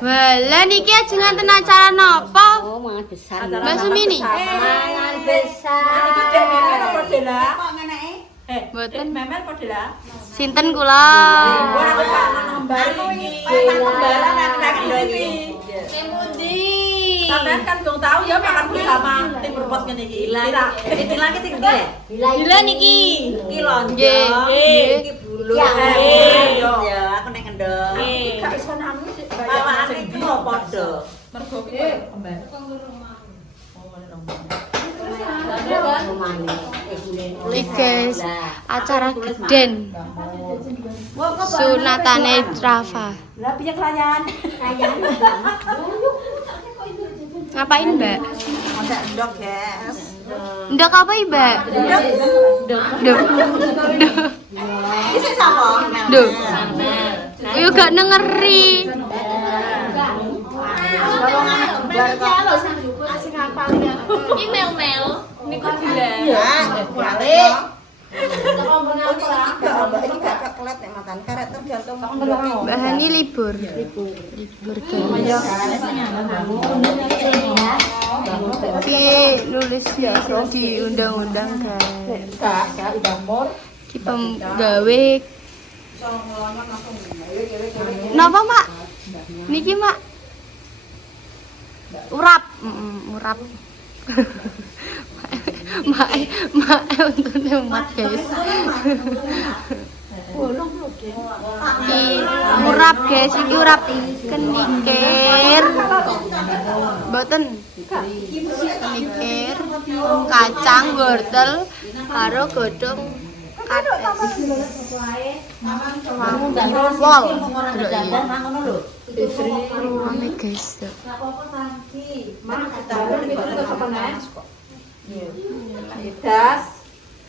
Wala niki ajengan acara napa? Oh, mangan besar. Mbak Sumini. Mangan besar. Iki dek memel apa dela? Kok ngeneki? Mboten. Memel apa dela? Sinten kula? Ora kok ngombar iki. Kembaran nek iki. Kemundi. Sampeyan kan dong tahu ya makan bersama tim berbuat ngene iki. Lila. Lila ki sing ndi? Gila niki. Iki lonjong. Nggih. Iki bulu. Ya, Ya, aku nek ngendong. Gak iso nanu sih. Pawakane iki kok padha. Mergo ki kembar. Iki guys, acara geden. Sunatane Rafa. Lah piye kelayan? Ngapain, Mbak? Ada endok, guys. Ndak apa, Mbak? Duh. Iki sapa? Duh. Yo gak nengeri. Iki mel-mel. Niku gila. Ya, balik. Ini gak kekelet nek matan karet tergantung Mbak Hani libur. Libur guys. Piye nulisnya di undang-undang guys. Gak udah mor. Ki penggawe. Napa, Mak? Niki, Mak. Urap, urap. Mak untune umat guys. Iki urap guys, iki urap kenikir. Mboten. Kenikir, kacang, wortel, karo godhong kates. Wol. Rame guys. Das.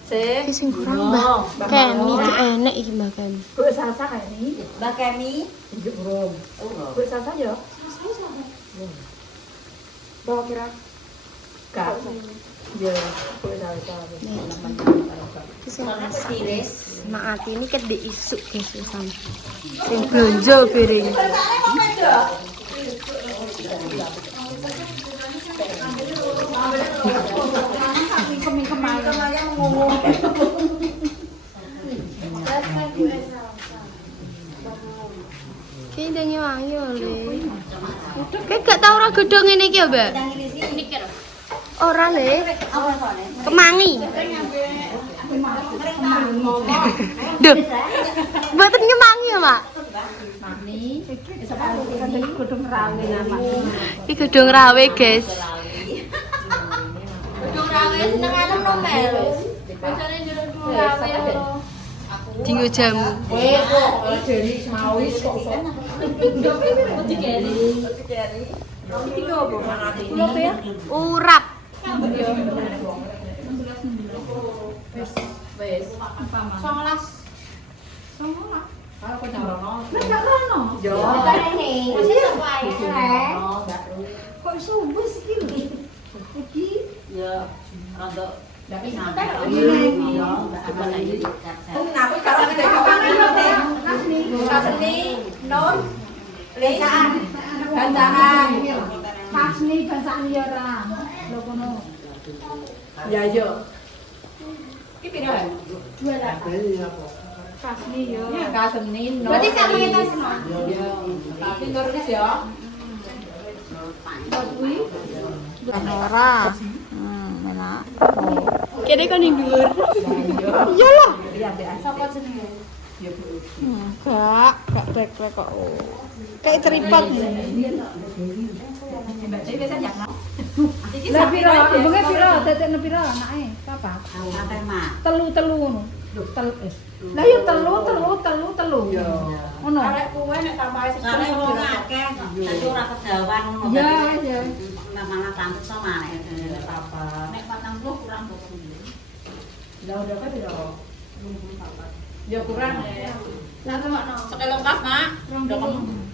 Sip. Iki sing kurang Mbak. Kemi iki enek iki Mbak Kemi. Bu salsa kayak ini. Mbak Kemi. Njuk burung. Bu salsa ya? Bawa kira. Gak. Ya, bu salsa. Iki sing masak. Mak ati ini kedhe isuk guys pisan. Sing blonjo piring. Ki ndangi wangi oleh. Kayak gak tau ora gedhong ngene iki ya, Mbak? Ora le. Kemangi. Duh. Mboten ngemangi ya, Mak? Iki gedhong rawe guys. Nang alam no mel. Dinggo jamu. Jadi mau wis kok iso. Urap. Wis. 19. Kalau kok nyarono. Nek gak rono. Yo. Kok iso wis iki lho. Iki Ya, rada tapi Kaseni, non, lecaan, gancaan, kasni, gancaan ya ora, lho kono. Ya yo. Iki piro? 2 lah. Kasni yo. Kaseni, non. Berarti sama kita semua. Yo. Tapi tulis ya. Kuwi. Ora. Enak. Kene kon ning dhuwur. Iya lah. Sapa jenenge? Ya Bu. Gak rek-rek kok. Kayak ceripot. Mbak Cek biasa jangan. Lah piro? Bengi piro? Dadekne piro anake? Papa. Ate mak. Telu ngono. Lho, telu. Lah ya telu. Ya. Ngono. Arek kowe nek tambahe sing Karena wong akeh, dadi ora kedawan ngono. Ya. Mana tampil sama nek apa. Nek 40 kurang 29. Lah udah kan ya. Ya kurang ya. Lah ngono. Sekali lengkap, Mak.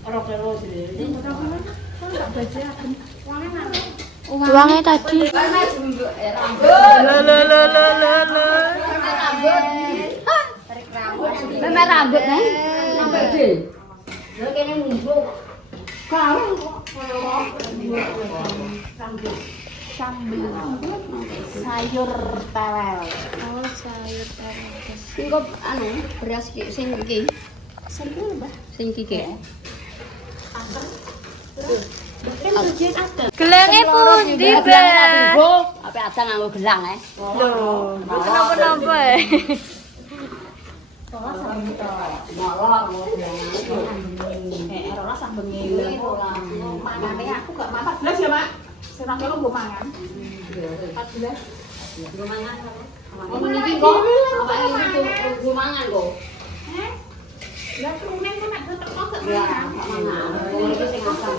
Ora kilo sendiri. Kan enggak baca aku. Uangnya mana? Uangnya tadi. Lo. Memang rambut nih. Sampai deh. Lho kene numpuk. Sayur tewel. Oh, sayur terus. Sing kok anu beras ki sing iki. Sing iki. Gelangnya pundi, Mbak? Apa ada nganggo gelang Loh, kenapa-napa ya? Rolas sampe ngene. Mangane aku gak makan. 14 ya, Mak. Senang kelo mbok mangan. 14. Oh, ini kok apa ini tuh mangan kok. Lah kemudian kan nek teko gak Ya, mangan. mangan. Iki sing asam.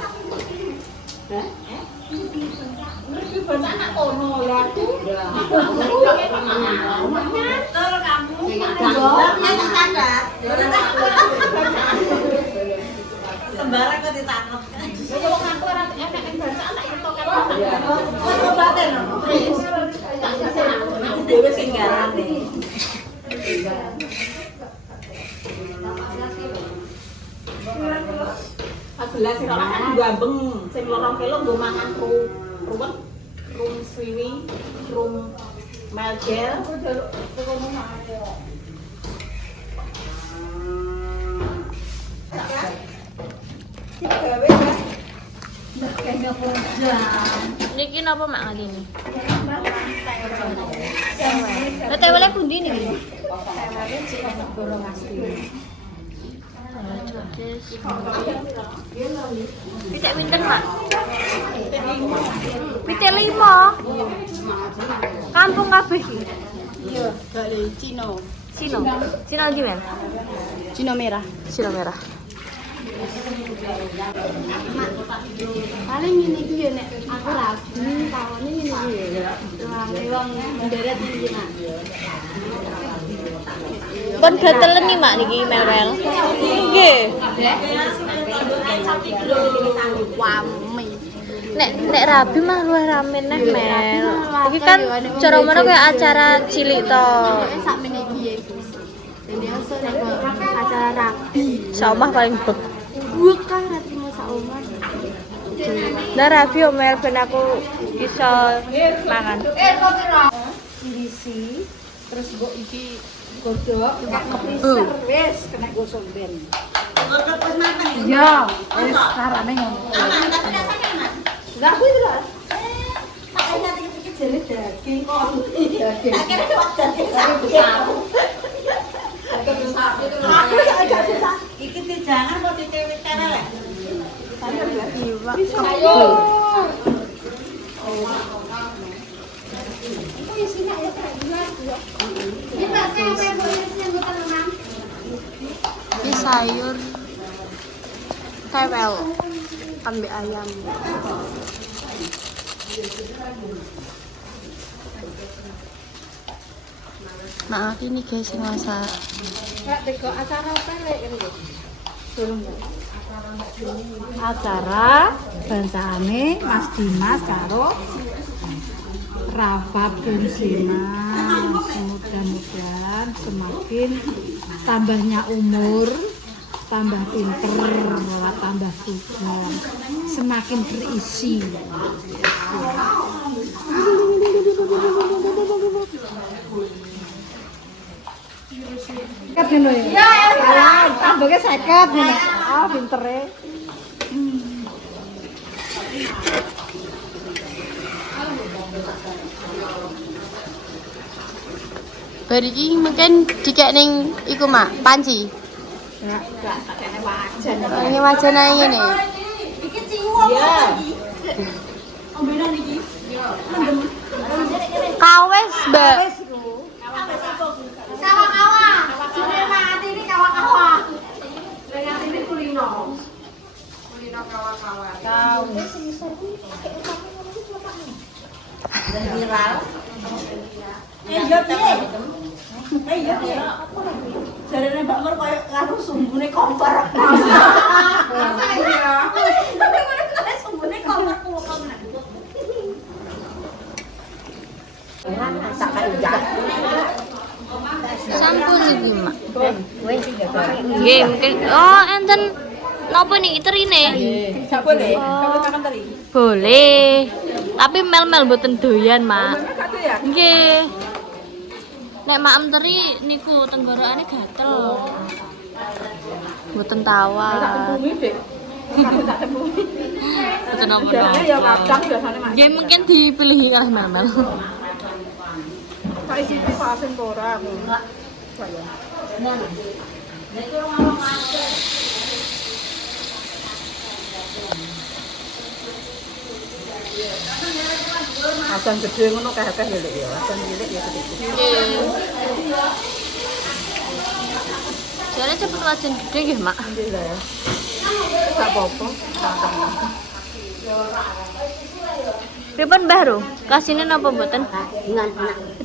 Iki bocah anak kono lah aku. Ya, Betul kamu. sing asam. Sembarang kok ditanam. Lah wong aku ora enek ing bacaan tak itu kan. Obaten lho. Aku dhewe sing garane. Sebelah sing ora kan gambeng, sing 2 kilo nggo mangan ruwet, rum swiwi, rum melgel. Niki napa mak ngali ini? Lah tewele pundi niki? Pitik pinten, Mak? Pitik 5. Kampung kabeh iki. Iya, dari Cino. Cino. Cino ndi, Men? Cino merah. Cino merah. Paling ngene iki ya nek aku rabi kawane ngene iki ya. Wong mendarat iki nak. Pun gatelen nih, Mak niki mel-mel. Nggih. Wami. Nek rabi mah luwih rame neh, Mel. Iki kan cara mana kayak acara cilik to. Sak meniki ya iku. Dene iso nek acara rabi. Saomah paling bek. Bukan rati mau sak omah. Nah, rabi yo Mel ben aku iso mangan. Irisi terus mbok iki godhog kepiser wis kena gosok ben. Kok pas makan iki? Iya, wis carane ngono. Lah kuwi lho. Tak ingat iki jere daging kok. Daging. Akhirnya kok daging sapi. Aku agak susah. Iki dijangan kok ditewek-tewek lek. Sayur. Ini sayur tewel ambil ayam. Maaf ini guys yang masak. Kak teko acara apa lek ngene? Durung. Acara bancane Mas Dimas karo Rafa Benzina. Mudah-mudahan semakin tambahnya umur, tambah pinter, tambah sugeng, semakin berisi. Ya, tambahke 50 ngene. Ah, pintere. Bariki mungkin dikek ning iku Mak, panci. Enggak tak kene wajan. Ini wajan ae ngene. Iki ciwo apa iki? Ombenan iki. Kawes, Mbak. Kawa-kawa. Jine mati ini kawa-kawa. Dengan ini kulino. Kulino kawa-kawa. Dan viral. Iya piye? Iya piye? Jarene Mbak Nur koyo karo sumbune kompor. Masa iya? Koyo sumbune kompor kulo kok nek. Tak kaya Sampun iki, Mak. Nggih, mungkin oh enten apa nih terine? Nggih, boleh. Kalau makan tadi. Boleh. Tapi mel-mel mboten doyan, Mak. Memang satu ya. Nggih. Nek maem teri niku tenggorokane gatel. Mboten Tak tawar. tepumi, Dik. Tak tepumi. Mboten Biasanya ya napa-napa. kacang biasanya Mas. Nggih mungkin dipilih kalih mel-mel. Tak isi itu asin ora aku. Saya. Asan gede ngono kabeh ya Dik ya. Asan cilik ya gede. Nggih. Jane cepet wajan gede nggih, Mak. Nggih lah ya. Tak apa-apa. Pripun Mbah Ro? Kasine napa mboten?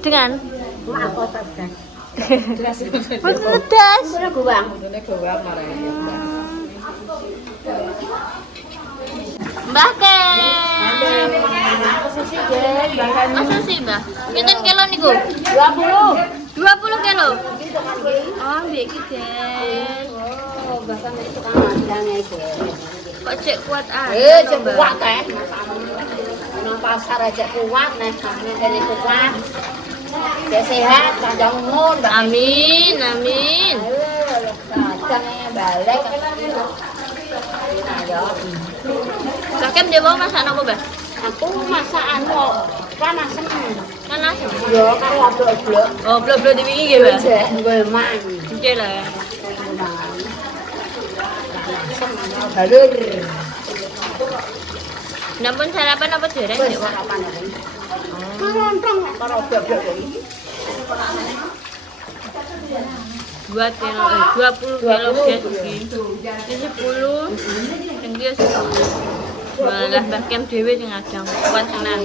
Dengan Aku tak. mboten pedas. Ora gowang. Ini gowang marah ya. Mbah Ke. Susi Jen, bahkan Masa sih, Mbah? Pinten kilo niku? 20. 20 kilo. Oh, mbek iki, Den. Oh, bahkan itu kan adanya Jen. Kok cek kuat aja. Cek kuat teh. Nang pasar aja kuat nih, kene kuat. Cek sehat, panjang umur. Amin, amin. Kacangnya balik. Ayo. Kakek dia mau masak apa, Mbah? Aku masak anu panasen. Panas. Yo karo blok-blok. Oh, blok-blok diwingi nggih, Mbah. Jek man. Nggih lah ya. Balur. Nampun sarapan apa dereng, Wis Dik? sarapan iki. Nonton karo blok-blok iki. 20 kilo guys iki. Ini 10. Yang dia 10. Malah Mbah Kem dhewe sing ngadang. Kuat tenan.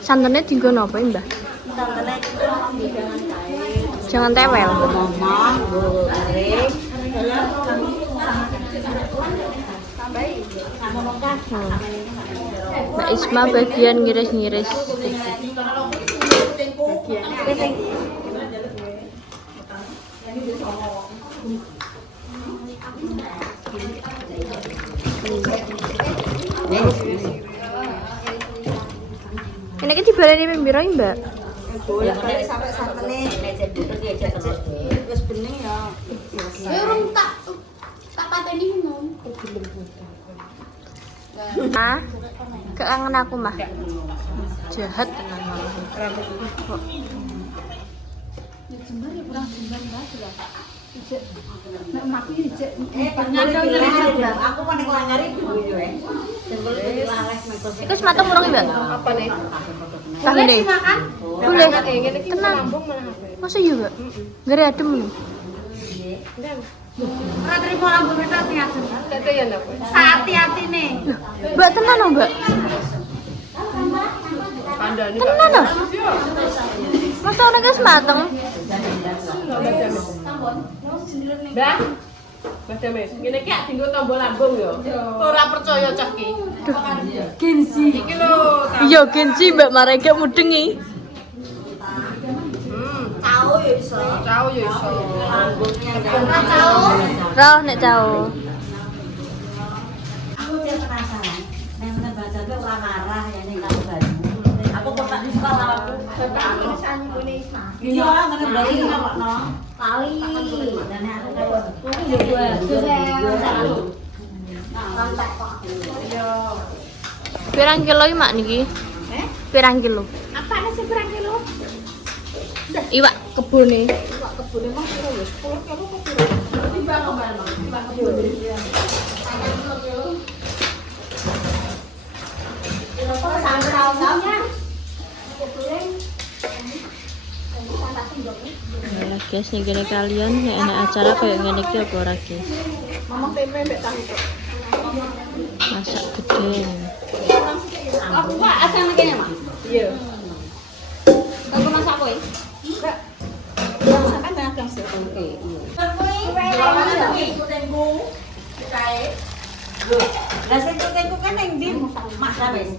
Santannya dienggo napa, Mbah? Jangan tewel. Mama, bu kering. Mbak Isma bagian ngiris-ngiris. Ini kan dibaleni ping pira, Mbak? Sampai santene lecet butuh diajak terus. Wis bening ya. Urung tak pateni minum. Ah, keangen aku mah. Jahat tenan malah. Aku kan nek ngari dulu yo. Jembul dilales mengko. Iku semateng urung, Mbak? Apa nih? Tahu deh. Boleh. Tenang. Masa iya, Mbak? Gare adem lho. Ora trimo lampu merah sing adem. Tete ya ndak? Hati-atine. Loh, Mbak tenan lho, Mbak. Kandani Tenan lho. Masa ora guys mateng? Mbak. Mbak Demes, ngene iki dienggo tombol lambung ya. Ora percaya cah ki. Gensi. Iki lho. Iya, gensi Mbak Marega mudengi. Tahu ya iso. Tahu ya iso. Lambungnya tahu. Roh nek jauh. Aku dia penasaran. Nek men baca tuh ora marah ya ning karo baju. Aku kok tak suka aku. Iya, ngene berarti ngapakno. Kali. Dan aku kayak Lantak kok. Pirang kilo iki Mak niki? Pirang kilo? Apane sing pirang kilo? Iwak kebune. Kebune mah kira ya 10 kilo kok kira. Timbang kok Mbak. Timbang kebune. Ya guys, nih gini kalian nek enak acara kayak ngene iki apa ora guys? Mama tempe mbek tahu kok. Masak gedeng. Aku Pak asal kene, Mak. Iya. Kok masak kowe? Enggak. Masakan dagang sih. Oke, iya. Lah sing tutengku kan ning ndi? Mak wis.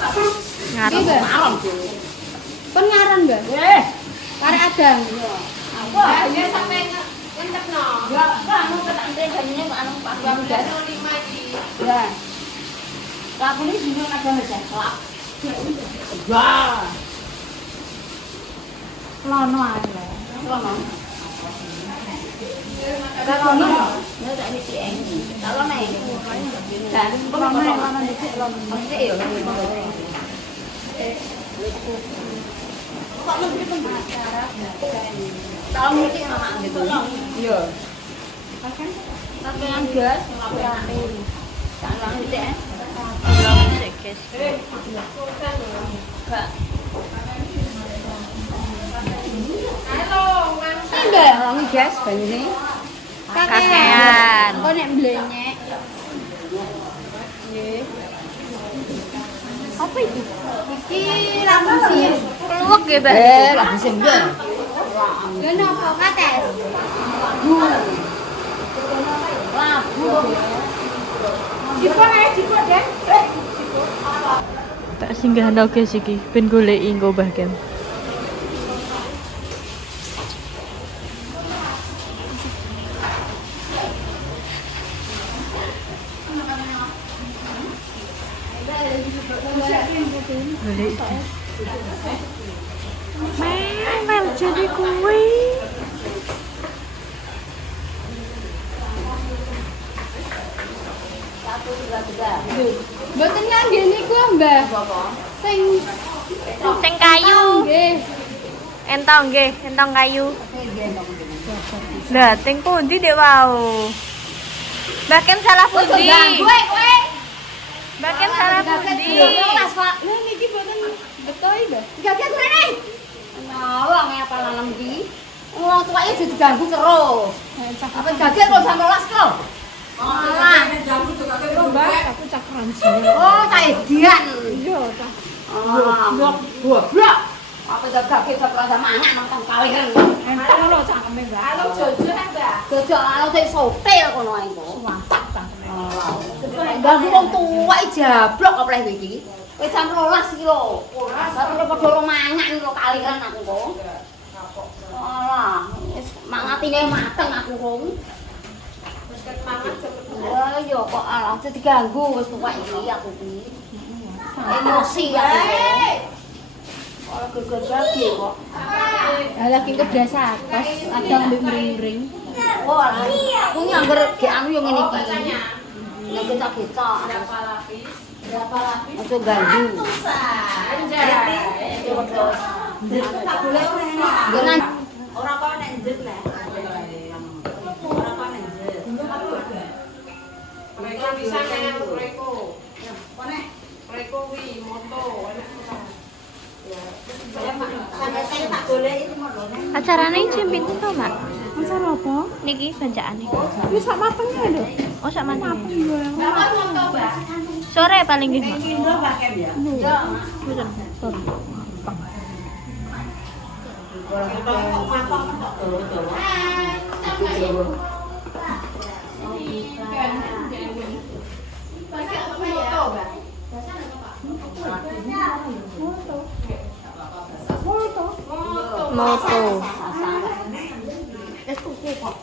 Ngarep. Kon ngaran, Mbak? Eh, Karek adang. apa? Ya sampai ngentekno. Ya, kamu ketak ganyine kok anu Pak Bang gas. 5 iki. Ya. Kamu ini bingung ada meja kelap. Wah. Lono ae lho. Lono. Lono. Ya tak iki eng. Kalau nek. Dan lono dicek lono. Dicek ya. Kok mesti pembicara. Tahun iki ana gitu. Iya. Tapi yang gas ngapain? Tak lang dicek. Ulang sik, guys. Enggak. Halo, Mang. Enggak, wangi gas banyune. Kakean. Engko nek mblenyek. Nggih. Apa itu? Iki lampu sih. Keluwek ya, Mbak. Lah sing ya. Lha napa kates? Labu. Jipon ae, jipon deh. Tak singgahno guys iki ben goleki engko Mbah Kem. Goleki. Mel jadi kuwi. Mboten ngangge niku, Mbah. Sing Sing kayu. nggih. Entong nggih, entong kayu. Lah, ting pundi dek wau? Mbak Kem salah pundi? Kowe. Mbak Kem salah pundi? Mas, Pak. Lha niki mboten betul, Mbah. Gaget rene. Nolong ya apa nanam iki. Wong tuwake aja diganggu terus. Apa gagal kok jam 12 kok? Alah. Aku cakran sih. Oh, tak edian. Iya, tak. Goblok. Apa gagal jam 12 manyak nang kaliren. Enteng lho cangkeme, Mbak. Halo, Jojo kan, Mbak. Jojo alo sik sotil kono ae kok. Mantap cangkeme. Ganggu wong tuwake jablok kok pleh iki. Wis jam 12 iki lho. Baru padha ora manyak iki lho kaliren aku kok. Alah, wis mangatine mateng aku kok. Wis mangan jam Oh iya kok alah aja diganggu wis tuwek iki aku iki. Emosi aku. Ora gegage kok. Lah lagi kebiasa atas, adang mbek mring-mring. Oh alah. Aku nyangger gek anu yo ngene iki. Nek kecak-kecak. berapa lapis? Berapa lapis? Aja ganggu. Anjay. Tak boleh ora. Ora kok nek njet nek. Ora kok nek njet. Mereka bisa nek Reko. Konek Reko wi moto. sampai tak boleh itu modal. Acarane jam pinten to, Mak? Acara apa? Niki bancaane. Wis sak matengnya lho. Oh, sak mantep. Bapak moto, Mbak. Sore paling nggih, Mak. Indo pakai ya. Mboten. Sore. Moto. Wis tuku kok.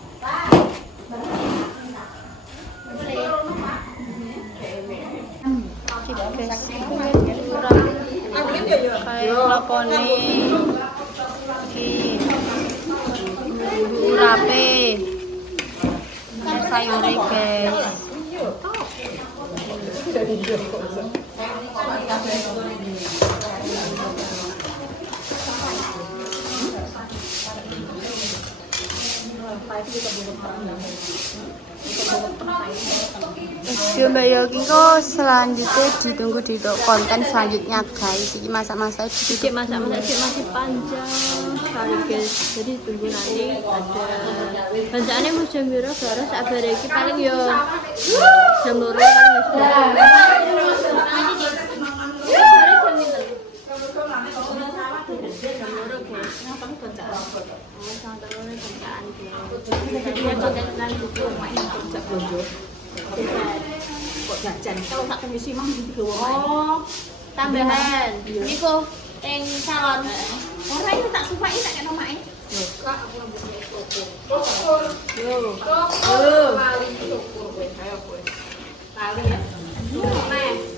Kayak lakone iki urape sayure guys. Yo Mbak Yogi kok selanjutnya ditunggu di konten selanjutnya guys. Ini masak-masak dikit masak-masak masih panjang sekali guys. Jadi tunggu nanti ada bancaannya mau jam berapa baru sabar iki paling yo jam 2 paling wis Kok jajan kalau sak komisi mang digawa. Oh. tambahan. Niku ing salon. Ora itu tak suka tak kena mae. Yo. Lali syukur kowe. Ayo kowe. Lali ya. Nah.